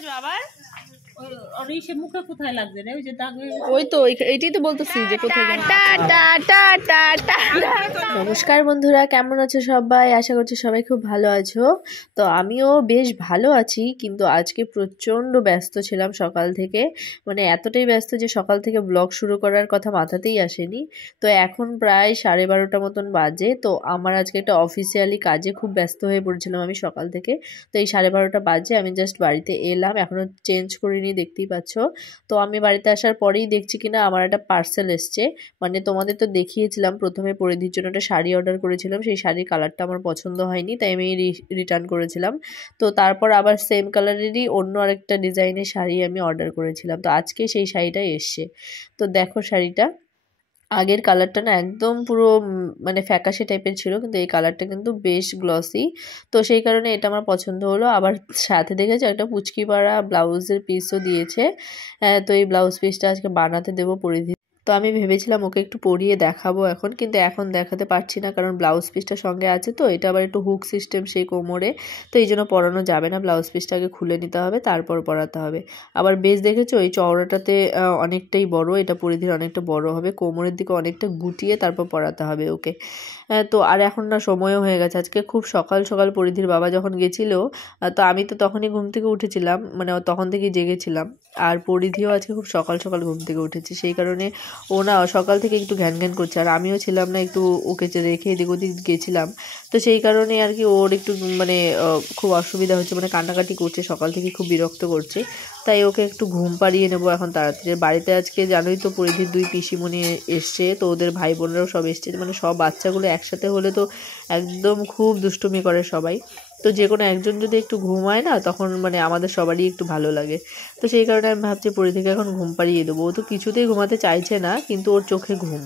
আসবে আবার? মুখটা কোথায় লাগবে রে? ওই যে দাগ ওই তো এইটাই তো বলতেছি যে কোথায় নমস্কার বন্ধুরা, কেমন আছো সবাই? আশা করছি সবাই খুব ভালো আছো। তো আমিও বেশ ভালো আছি, কিন্তু আজকে প্রচণ্ড ব্যস্ত ছিলাম সকাল থেকে। মানে এতটাই ব্যস্ত যে সকাল থেকে ব্লগ শুরু করার কথা মাথাতেই আসেনি। তো এখন প্রায় 12:30 মতন বাজে। তো আমার আজকে একটা অফিসিয়ালি কাজে খুব ব্যস্ত হয়ে পড়েছিলাম আমি সকাল থেকে। তো এই 12:30 বাজে আমি জাস্ট বাড়িতে এলাম, এখনও চেঞ্জ করিনি, দেখতেই পাচ্ছ। তো আমি বাড়িতে আসার পরেই দেখছি কিনা আমার একটা পার্সেল এসছে। মানে তোমাদের তো দেখিয়েছিলাম প্রথমে পরিধির জন্য একটা শাড়ি অর্ডার করেছিলাম, সেই শাড়ির কালারটা আমার পছন্দ হয়নি, তাই আমি রিটার্ন করেছিলাম। তো তারপর আবার সেম কালারেরই অন্য আরেকটা ডিজাইনের শাড়ি আমি অর্ডার করেছিলাম। তো আজকে সেই শাড়িটাই এসছে। তো দেখো শাড়িটা, আগের কালারটা না একদম পুরো মানে ফ্যাকাশে টাইপের ছিল, কিন্তু এই কালারটা কিন্তু বেশ গ্লসি। তো সেই কারণে এটা আমার পছন্দ হলো। আবার সাথে দেখেছি একটা পুচকি পাড়া ব্লাউজের পিসও দিয়েছে। তো এই ব্লাউজ পিসটা আজকে বানাতে দেবো পরিধি। তো আমি ভেবেছিলাম ওকে একটু পরিয়ে দেখাবো এখন, কিন্তু এখন দেখাতে পারছি না, কারণ ব্লাউজ পিসটা সঙ্গে আছে। তো এটা আবার একটু হুক সিস্টেম সেই কোমরে, তো এই জন্য পরানো যাবে না। ব্লাউজ পিসটা আগে খুলে নিতে হবে, তারপর পরাতে হবে। আবার বেশ দেখেছো এই চওড়াটাতে অনেকটাই বড়, এটা পরিধির অনেকটা বড় হবে, কোমরের দিকে অনেকটা গুটিয়ে তারপর পরাতে হবে ওকে। তো আর এখন না সময়ও হয়ে গেছে, আজকে খুব সকাল সকাল পরিধির বাবা যখন গেছিলো, তো আমি তো তখনই ঘুম থেকে উঠেছিলাম, মানে তখন থেকেই জেগেছিলাম। আর পরিধিও আজকে খুব সকাল সকাল ঘুম থেকে উঠেছে, সেই কারণে ও না সকাল থেকে একটু ঘ্যান ঘ্যান করছে। আর আমিও ছিলাম না, একটু ওকে রেখে এদিক ওদিক গেছিলাম। তো সেই কারণে আর কি ওর একটু মানে খুব অসুবিধা হচ্ছে, মানে কান্নাকাটি করছে সকাল থেকে, খুব বিরক্ত করছে। তাই ওকে একটু ঘুম পাড়িয়ে নেবো এখন তাড়াতাড়ি। বাড়িতে আজকে জানোই তো পরিধির 2 পিসিমণি এসছে, তো ওদের ভাই বোনরাও সব এসছে। মানে সব বাচ্চাগুলো একসাথে হলে তো একদম খুব দুষ্টুমি করে সবাই। তো যে কোনো একজন যদি একটু ঘুমায় না, তখন মানে আমাদের সবারই একটু ভালো লাগে। তো সেই কারণে আমি ভাবছি পরিধিকে এখন ঘুম পাড়িয়ে দেবো। ও তো কিছুতেই ঘুমাতে চাইছে না, কিন্তু ওর চোখে ঘুম।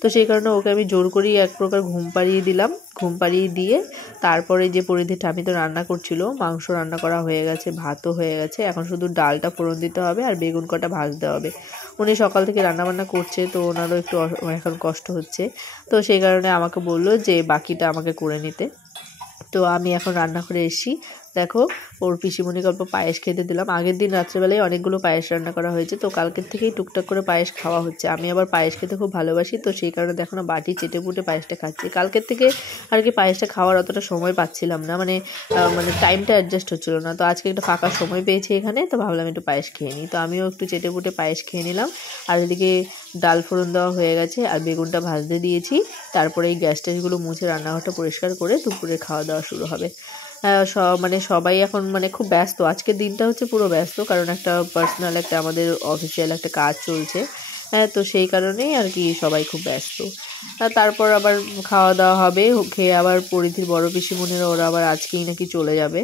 তো সেই কারণে ওকে আমি জোর করেই এক প্রকার ঘুম পাড়িয়ে দিলাম। ঘুম পাড়িয়ে দিয়ে তারপরে যে পরিধিটা আমি তো রান্না করছিল, মাংস রান্না করা হয়ে গেছে, ভাতও হয়ে গেছে, এখন শুধু ডালটা ফোড়ন দিতে হবে আর বেগুন কটা ভাজতে হবে। উনি সকাল থেকে রান্নাবান্না করছে, তো ওনারও একটু এখন কষ্ট হচ্ছে। তো সেই কারণে আমাকে বললো যে বাকিটা আমাকে করে নিতে। তো আমি এখন রান্না করে এসেছি। দেখো ওর পিসিমণিকে অল্প পায়েস খেতে দিলাম। আগের দিন রাত্রেবেলায় অনেকগুলো পায়েস রান্না করা হয়েছে, তো কালকের থেকেই টুকটাক করে পায়েস খাওয়া হচ্ছে। আমি আবার পায়েস খেতে খুব ভালোবাসি, তো সেই কারণে দেখো না বাটি চেটে পুটে পায়েসটা খাচ্ছি। কালকের থেকে আর কি পায়েসটা খাওয়ার অতটা সময় পাচ্ছিলাম না, মানে টাইমটা অ্যাডজাস্ট হচ্ছিলো না। তো আজকে একটা ফাঁকা সময় পেয়েছি এখানে, তো ভাবলাম একটু পায়েস খেয়ে নিই। তো আমিও একটু চেটে পুটে পায়েস খেয়ে নিলাম। আর এদিকে ডাল ফোড়ন দেওয়া হয়ে গেছে আর বেগুনটা ভাজতে দিয়েছি। তারপরে এই গ্যাস ট্যাসগুলো মুছে রান্নাঘরটা পরিষ্কার করে দুপুরে খাওয়া দাওয়া শুরু হবে। মানে সবাই এখন মানে খুব ব্যস্ত, আজকের দিনটা হচ্ছে পুরো ব্যস্ত, কারণ একটা পার্সোনাল একটা আমাদের অফিসিয়াল একটা কাজ চলছে। তো সেই কারণেই আর কি সবাই খুব ব্যস্ত। তারপর আবার খাওয়া দাওয়া হবে, খেয়ে আবার পরিধির বড় পিসিমণিরা ওরা আবার আজকেই নাকি চলে যাবে।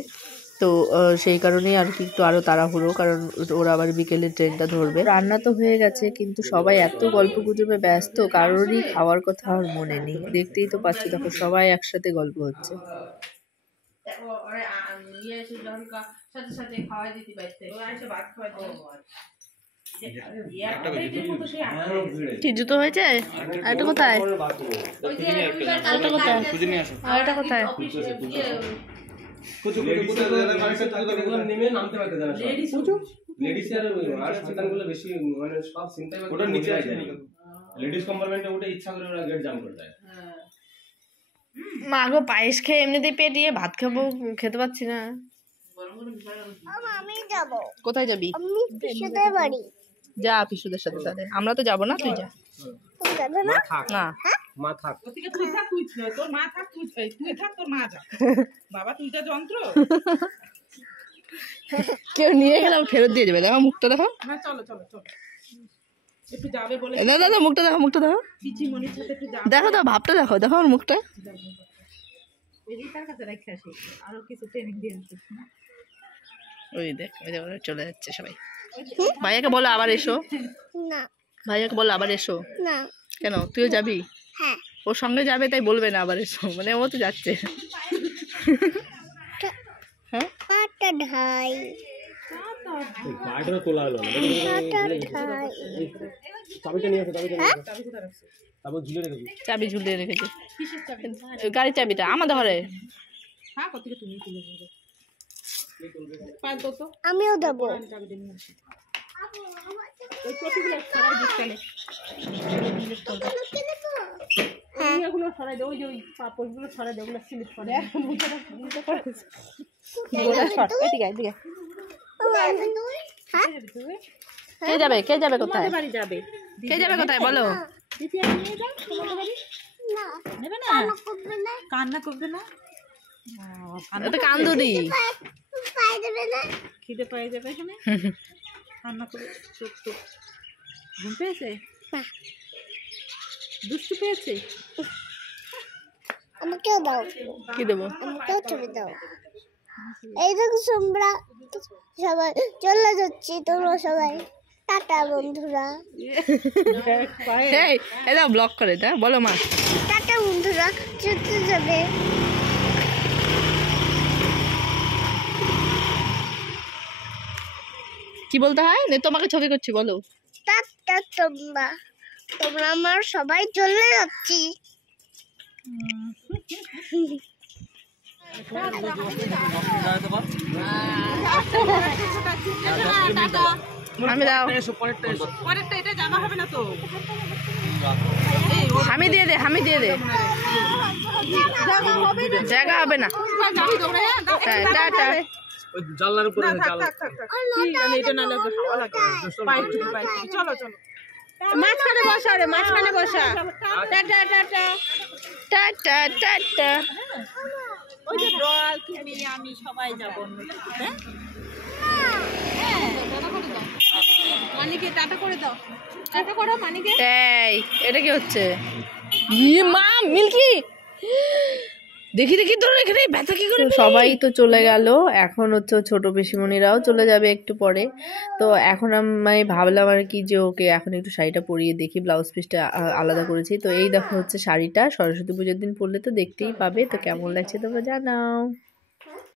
তো সেই কারণেই আর কি একটু আরও তাড়াহুড়ো, কারণ ওরা আবার বিকেলের ট্রেনটা ধরবে। রান্না তো হয়ে গেছে, কিন্তু সবাই এত গল্প গুজবে ব্যস্ত, কারোরই খাওয়ার কথা আর মনে নেই। দেখতেই তো পাচ্ছি, দেখো সবাই একসাথে গল্প হচ্ছে। কি জুতো হয়েছে? আরেকটা কোথায়? আরেকটা কোথায়? আরেকটা কোথায়? মা গো, পায়েস খেয়ে এমনিতেই পেট দিয়ে ভাত খাবো, খেতে পাচ্ছি না। কোথায় যাবি? যা পিসুদের সাথে সাথে, আমরা তো যাবো না, তুই যা। না কেউ নিয়ে গেলাম ফেরত দিয়ে যাবে। দেখো মুখটা দেখো, দাদা মুখটা দেখো, মুখটা দেখো, দেখো তো ভাবটা দেখো, দেখো আমার মুখটা। ওই দেখ চলে যাচ্ছে সবাই। ভাইয়াকে বলো আবার এসো। ভাইয়াকে বলো আবার এসো। কেন, তুইও যাবি? ওর সঙ্গে যাবে তাই বলবে না আবার এসো, মানে ও তো যাচ্ছে। হ্যাঁ চাবি ঝুলিয়ে রেখেছি, গাড়ির চাবিটা আমাদের ঘরে। আমিও দেবো। ওই টপিগুলো সরাই দিস চলে। এগুলো সরাই দে, ওই যে ওই পাপড়গুলো সরাই দে, ওগুলো স্লিপ করে। কে যাবে কে যাবে কোথায়? বাড়ি যাবে। কে যাবে কোথায় বলো? দিদি নিয়ে যাও তোমাদের বাড়ি। না, নেবে না? কান্না করবে না, কান্না করবে না? এটা কান্দুরি। পায়ে দেবে না। খিদে পেয়ে যাবে এখানে, কান্না করে। চুপ চুপ। ঘুম পেয়েছে? না। দুষ্টু পেয়েছে? আমাকেও দাও, কি দেবো? আমাকেও ছবি দাও। এই দেখো তোমরা সবাই চলে যাচ্ছি, তোমরা সবাই টাটা বন্ধুরা। এই এটা ব্লক করে তা বলো মা। টাটা বন্ধুরা, চলতে যাবে। কি বলতে হয়? নে তোমাকে ছবি করছি বলো। টাটা তোমরা, তোমরা আমার সবাই চলে যাচ্ছি। আমি দাও। পরেরটা এটা জামা হবে না তো। আমি দিয়ে দে, আমি দিয়ে দে। জায়গা হবে না। টাটা। জানলার উপরে এটা না লাগবে, হাওয়া লাগে। পায়ে টুপি, পায়ে টুপি। চলো চলো, মাঝখানে বসা রে, মাঝখানে বসা। Tata tata tata tata. ওই যে ডল, তুমি আমি সবাই যাবো। হ্যাঁ মানিকে টাটা করে দাও, টাটা করো মানিকে। এই এটা কি হচ্ছে? মা মিল্কি দেখি দেখি তোর এখানে ব্যথা কি করে? তো সবাই তো চলে গেল, এখন হচ্ছে ছোট পিসিমণিরাও চলে যাবে একটু পরে। তো এখন আমি ভাবলাম আর কি যে ওকে এখন একটু শাড়িটা পরিয়ে দেখি, ব্লাউজ পিসটা আলাদা করেছি। তো এই দেখো হচ্ছে শাড়িটা, সরস্বতী পুজোর দিন পরলে তো দেখতেই পাবে। তো কেমন লাগছে তোমরা জানাও।